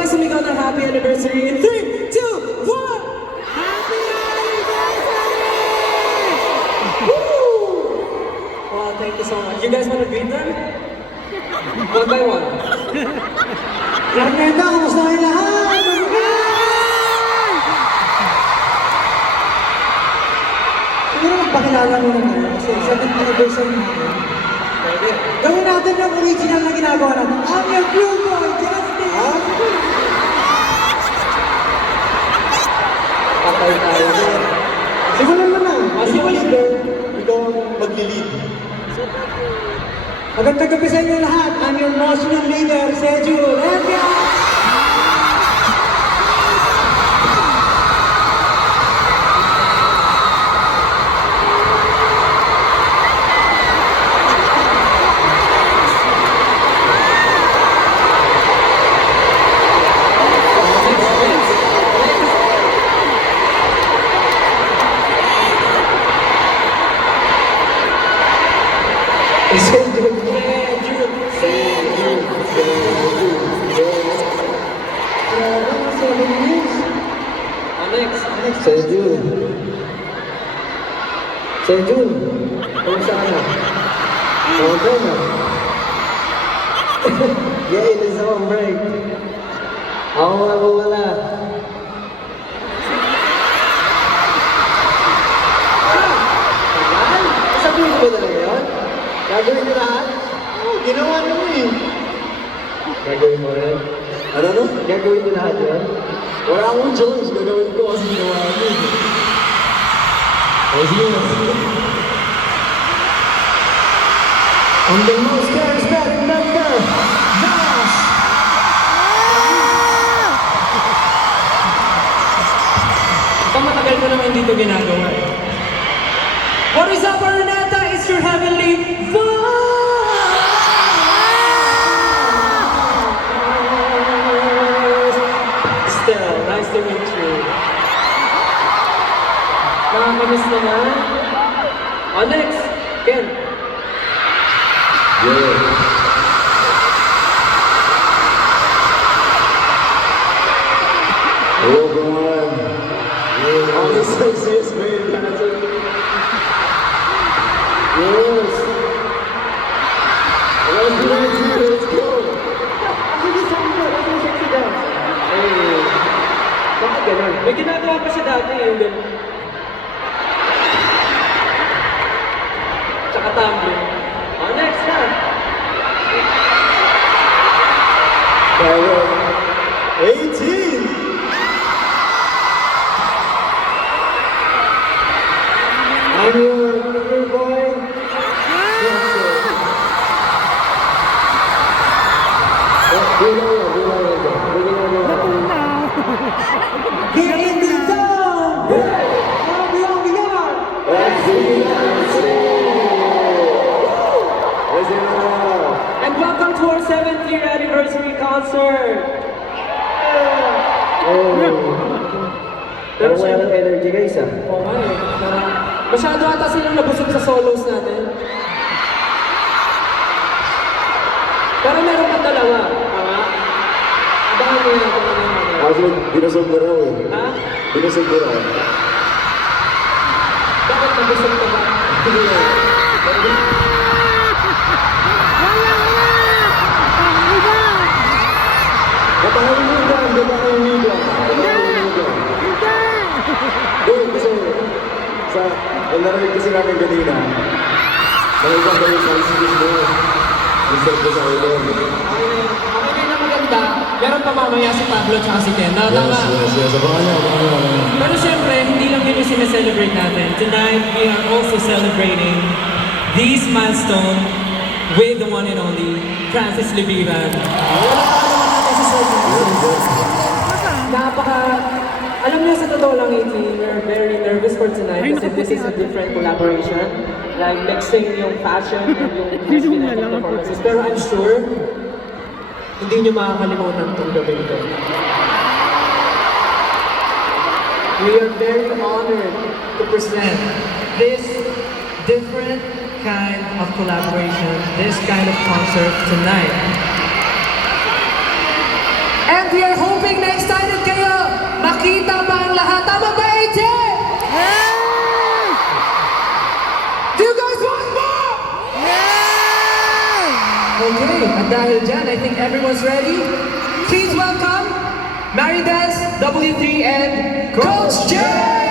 tayo sumigaw ng happy anniversary in 3, 2, 1! Happy anniversary! Woo! Wow, thank you so much. You guys want to greet them? One by one. Carneta, kumusta kayo lahat? Siguro magpakilala mo na kayo kasi 7th anniversary natin. Pwede. Gawin natin yung original na ginagawa natin. I'm your blue boy, Justin! Patay tayo. Simulan mo na. Simulan. Ikaw ang maglilid. Magandang gabi sa inyo lahat. I'm your emotional leader, Seju. Let's go! Seju. Seju. Kumusta ka na? Okay na. Yay, nasa akong break. Ako nga po wala. Tagal? Sabihin ko ba talaga yun? Gagawin ko lahat? Oo, ginawa mo eh. Gagawin mo rin? Ano no? Gagawin ko lahat yun? Wala akong choice. Gagawin ko kasi ginawa mo eh. Oh, sige. On the most charismatic member, Josh! Ito matagal ko naman dito ginagawa eh. What is up, Arnetta? It's your heavenly voice! Still, nice to meet you. Nakakamiss naman. Oh, next, Ken. Yeah. Hello everyone. I'm the sexiest man Patrick. Yes. Let's do it. Let's go. Sige, saan ba? Kasi sexy dance. Eh, bakit ganun? May ginagawa pa siya dati yung ganun. Tsaka tumbling. Oh, next na. Pero 18. I'm your little boy. Get in the zone! We are! Let's see. And welcome to our 7th year anniversary concert. Pero Parang wala ng energy guys ah. Oo nga eh. Masyado ata silang nabusog sa solos natin. Pero meron pa dalawa. Tama? Abangan mo yan. Abangan mo yan. Kasi binusog mo raw eh. Ha? Binusog mo raw. Bakit nabusog ka ba? Sige. Babahayin mo dyan. Babahayin mo dyan. Doon kasi sa narinig kasi namin kanina. Nakita ko yung salis mo. Instead ko sa ulo. Okay na maganda. Meron pa mamaya si Pablo at si Ken. No, tama? Yes. Abangan niyo. Pero syempre, hindi lang yun yung sineselebrate natin. Tonight, we are also celebrating this milestone with the one and only Francis Libiran. Alam niyo sa totoo lang, AT, we're very nervous for tonight kasi this is a different collaboration. Like mixing yung fashion and yung kinetic performances. Pero I'm sure, hindi niyo makakalimutan itong gabi ito. We are very honored to present this different kind of collaboration, this kind of concert tonight. And we are hoping na excited kayo makita pa ang lahat. Tama ba, AJ? Do you guys want more? Okay, at dahil dyan, I think everyone's ready. Please welcome Maridas, W3, and Coach J!